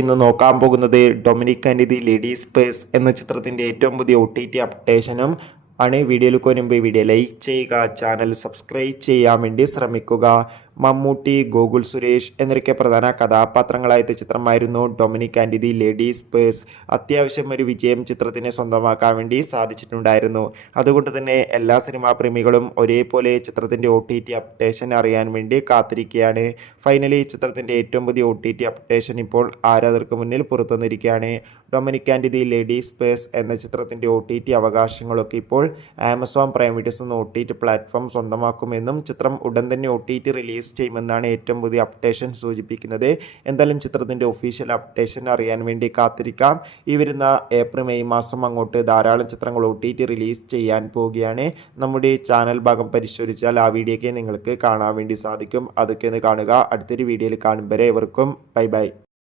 ഇന്ന് നോക്കാൻ പോകുന്നത് Dominic and the ladies purse എന്ന ചിത്രത്തിന്റെ ഏറ്റവും പുതിയ OTT അപ്ഡേഷനും ആണ്. വീഡിയോയിൽ മുൻപ് വീഡിയോ ലൈക്ക് ചെയ്യുക, ചാനൽ സബ്സ്ക്രൈബ് ചെയ്യാൻ വേണ്ടി ശ്രമിക്കുക. മമ്മൂട്ടി, ഗോകുൽ സുരേഷ് എന്നൊക്കെ പ്രധാന കഥാപാത്രങ്ങളായ ചിത്രമായിരുന്നു Dominic and the ladies purse. അത്യാവശ്യം ഒരു വിജയം ചിത്രത്തിനെ സ്വന്തമാക്കാൻ വേണ്ടി സാധിച്ചിട്ടുണ്ടായിരുന്നു. അതുകൊണ്ട് തന്നെ എല്ലാ സിനിമാ പ്രേമികളും ഒരേപോലെ ചിത്രത്തിന്റെ OTT അപ്ഡേഷൻ അറിയാൻ വേണ്ടി കാത്തിരിക്കുകയാണ്. ഫൈനലി ചിത്രത്തിന്റെ ഏറ്റവും പുതിയ OTT അപ്ഡേഷൻ ഇപ്പോൾ ആരാധകർക്ക് മുന്നിൽ പുറത്തുവന്നിരിക്കുകയാണ്. Dominic and the ladies purse എന്ന ചിത്രത്തിന്റെ OTT അവകാശങ്ങളൊക്കെ ഇപ്പോൾ ആമസോൺ പ്രൈം വീഡിയോസ് എന്ന OTT പ്ലാറ്റ്ഫോം സ്വന്തമാക്കുമെന്നും ചിത്രം ഉടൻ തന്നെ OTT റിലീസ് ചെയ്യുമെന്നാണ് ഏറ്റവും പുതിയ അപ്ഡേഷൻ സൂചിപ്പിക്കുന്നത്. എന്തായാലും ചിത്രത്തിന്റെ ഒഫീഷ്യൽ അപ്ഡേഷൻ അറിയാൻ വേണ്ടി കാത്തിരിക്കാം. ഈ വരുന്ന ഏപ്രിൽ മെയ് മാസം അങ്ങോട്ട് ധാരാളം ചിത്രങ്ങൾ OTT റിലീസ് ചെയ്യാൻ പോവുകയാണ്. നമ്മുടെ ചാനൽ ഭാഗം പരിശോധിച്ചാൽ ആ വീഡിയോയ്ക്ക് നിങ്ങൾക്ക് കാണാൻ വേണ്ടി സാധിക്കും. അതൊക്കെ ഒന്ന് കാണുക. അടുത്തൊരു വീഡിയോയിൽ കാണും വരെ എവർക്കും ബൈ ബൈ.